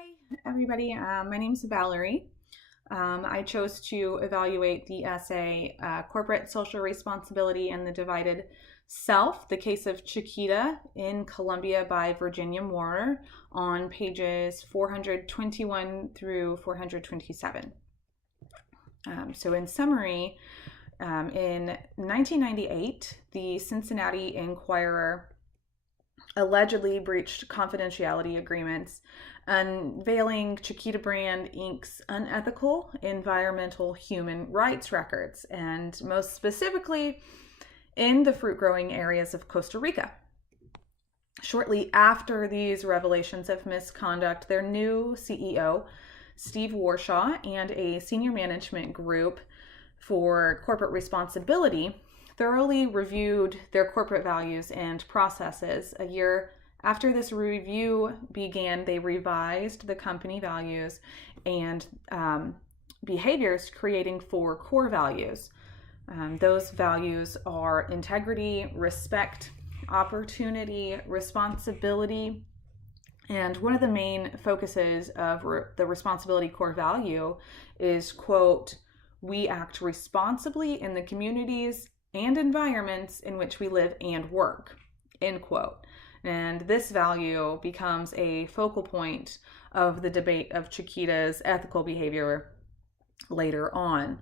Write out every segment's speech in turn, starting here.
Hi, everybody. My name is Valerie. I chose to evaluate the essay Corporate Social Responsibility and the Divided Self, the case of Chiquita in Colombia by Virginia Moore on pages 421 through 427. So in summary, in 1998, the Cincinnati Enquirer allegedly breached confidentiality agreements, unveiling Chiquita Brand Inc.'s unethical environmental human rights records, and most specifically in the fruit growing areas of Costa Rica. Shortly after these revelations of misconduct, their new CEO, Steve Warshaw, and a senior management group for corporate responsibility thoroughly reviewed their corporate values and processes. A year after this review began, they revised the company values and behaviors, creating 4 core values. Those values are integrity, respect, opportunity, responsibility. And one of the main focuses of the responsibility core value is, quote, "We act responsibly in the communities and environments in which we live and work," end quote. And this value becomes a focal point of the debate of Chiquita's ethical behavior later on.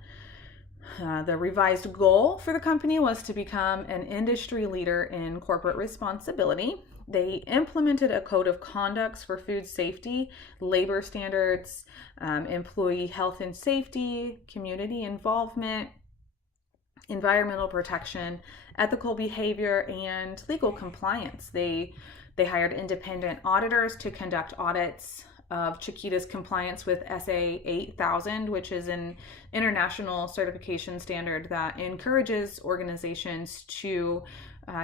The revised goal for the company was to become an industry leader in corporate responsibility. They implemented a code of conducts for food safety, labor standards, employee health and safety, community involvement, environmental protection, ethical behavior, and legal compliance. They hired independent auditors to conduct audits of Chiquita's compliance with SA 8000, which is an international certification standard that encourages organizations to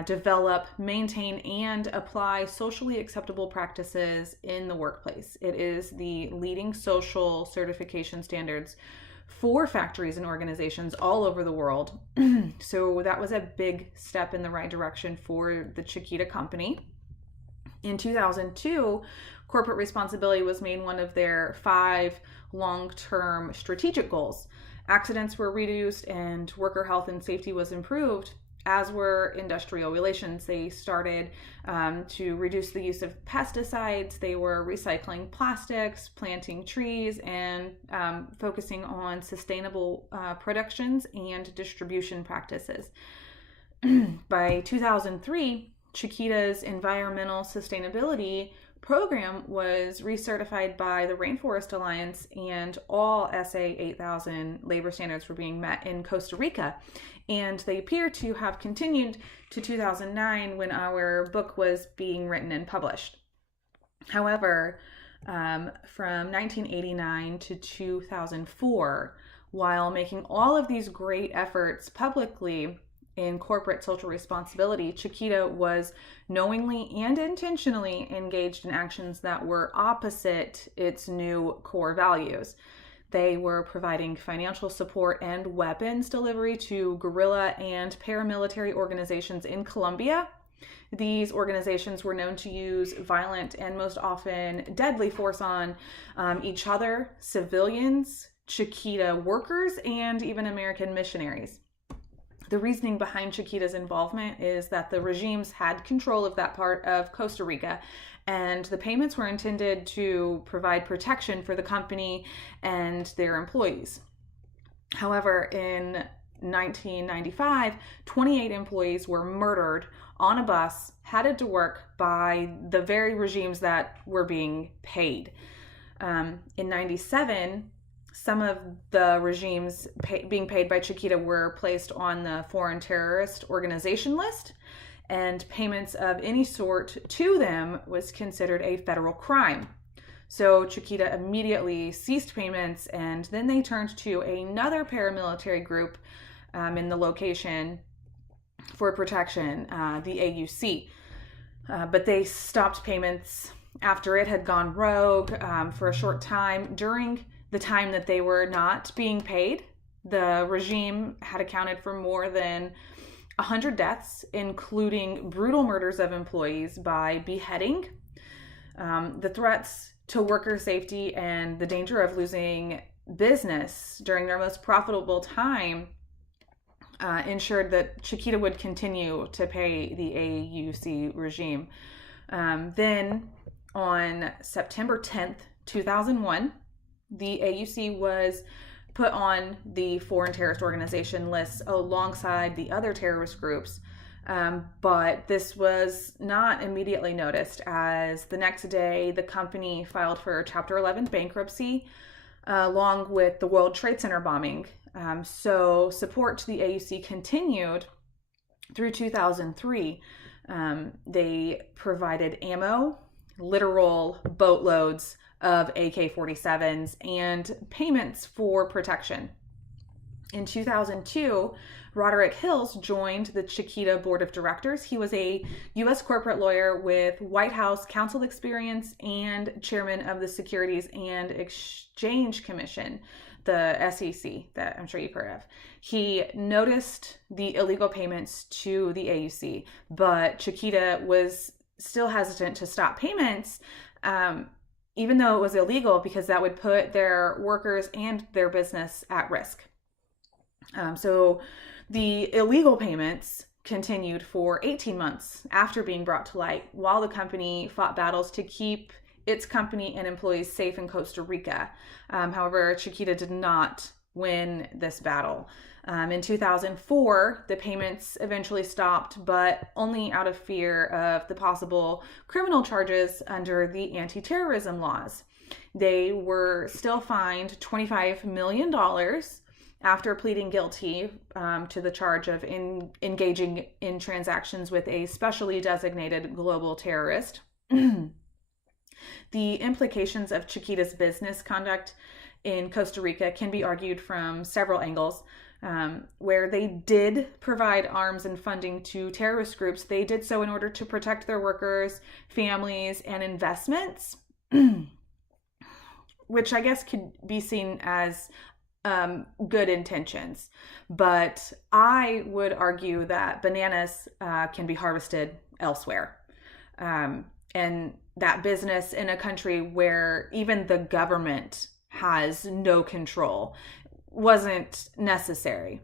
develop, maintain, and apply socially acceptable practices in the workplace. It is the leading social certification standards for factories and organizations all over the world. So that was a big step in the right direction for the Chiquita company. In 2002, corporate responsibility was made one of their 5 long-term strategic goals. Accidents were reduced and worker health and safety was improved, as were industrial relations. They started to reduce the use of pesticides. They were recycling plastics, planting trees, and focusing on sustainable productions and distribution practices. By 2003, Chiquita's environmental sustainability program was recertified by the Rainforest Alliance, and all SA 8000 labor standards were being met in Costa Rica. And they appear to have continued to 2009 when our book was being written and published. However, from 1989 to 2004, while making all of these great efforts publicly in corporate social responsibility, Chiquita was knowingly and intentionally engaged in actions that were opposite its new core values. They were providing financial support and weapons delivery to guerrilla and paramilitary organizations in Colombia. These organizations were known to use violent and most often deadly force on each other, civilians, Chiquita workers, and even American missionaries. The reasoning behind Chiquita's involvement is that the regimes had control of that part of Costa Rica, and the payments were intended to provide protection for the company and their employees. However, in 1995, 28 employees were murdered on a bus headed to work by the very regimes that were being paid. In 97, some of the regimes being paid by Chiquita were placed on the foreign terrorist organization list, and payments of any sort to them was considered a federal crime. So Chiquita immediately ceased payments, and then they turned to another paramilitary group in the location for protection, the AUC. But they stopped payments after it had gone rogue for a short time. During the time that they were not being paid, the regime had accounted for more than 100 deaths, including brutal murders of employees by beheading. The threats to worker safety and the danger of losing business during their most profitable time, ensured that Chiquita would continue to pay the AUC regime. Then on September 10th, 2001, the AUC was put on the foreign terrorist organization list alongside the other terrorist groups. But this was not immediately noticed, as the next day the company filed for Chapter 11 bankruptcy, along with the World Trade Center bombing. So support to the AUC continued through 2003. They provided ammo, literal boatloads of AK-47s, and payments for protection. In 2002, Roderick Hills joined the Chiquita board of directors. He was a U.S. corporate lawyer with White House counsel experience and chairman of the Securities and Exchange Commission, the SEC, that I'm sure you've heard of. He noticed the illegal payments to the AUC, but Chiquita was still hesitant to stop payments, even though it was illegal, because that would put their workers and their business at risk. So the illegal payments continued for 18 months after being brought to light, while the company fought battles to keep its company and employees safe in Costa Rica. However, Chiquita did not win this battle. In 2004, the payments eventually stopped, but only out of fear of the possible criminal charges under the anti-terrorism laws. They were still fined $25 million after pleading guilty to the charge of engaging in transactions with a specially designated global terrorist. The implications of Chiquita's business conduct in Costa Rica can be argued from several angles. Where they did provide arms and funding to terrorist groups, they did so in order to protect their workers, families, and investments, which I guess could be seen as good intentions. But I would argue that bananas can be harvested elsewhere. And that business in a country where even the government has no control wasn't necessary.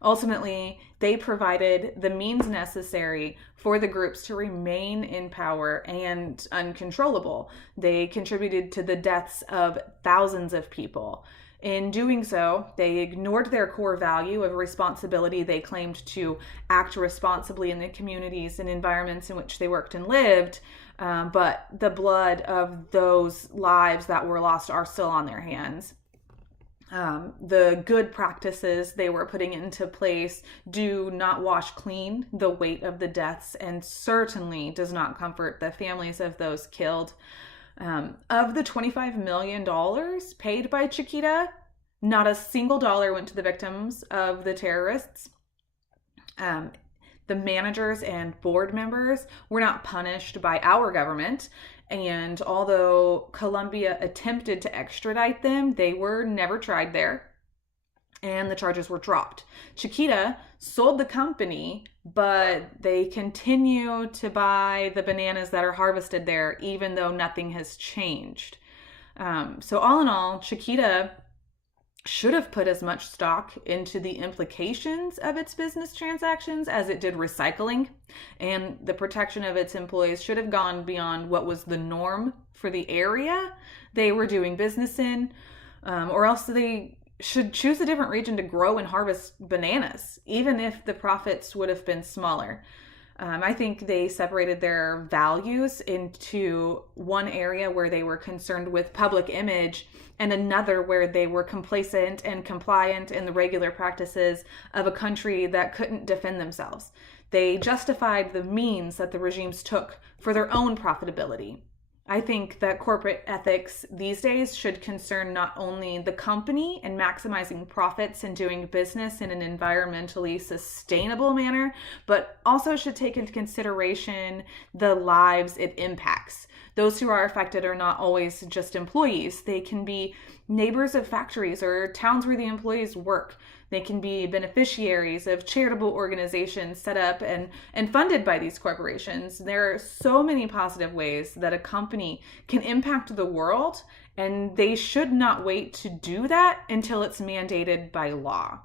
Ultimately, they provided the means necessary for the groups to remain in power and uncontrollable. They contributed to the deaths of thousands of people. In doing so, they ignored their core value of responsibility. They claimed to act responsibly in the communities and environments in which they worked and lived, but the blood of those lives that were lost are still on their hands. The good practices they were putting into place do not wash clean the weight of the deaths, and certainly does not comfort the families of those killed. Of the $25 million paid by Chiquita, not a single dollar went to the victims of the terrorists. The managers and board members were not punished by our government. And although Colombia attempted to extradite them, they were never tried there, and the charges were dropped. Chiquita sold the company, but they continue to buy the bananas that are harvested there, even though nothing has changed. So all in all, Chiquita should have put as much stock into the implications of its business transactions as it did recycling, and the protection of its employees should have gone beyond what was the norm for the area they were doing business in, or else they should choose a different region to grow and harvest bananas, even if the profits would have been smaller. I think they separated their values into one area where they were concerned with public image, and another where they were complacent and compliant in the regular practices of a country that couldn't defend themselves. They justified the means that the regimes took for their own profitability. I think that corporate ethics these days should concern not only the company and maximizing profits and doing business in an environmentally sustainable manner, but also should take into consideration the lives it impacts. those who are affected are not always just employees. They can be neighbors of factories or towns where the employees work. They can be beneficiaries of charitable organizations set up and funded by these corporations. There are so many positive ways that a company can impact the world, and they should not wait to do that until it's mandated by law.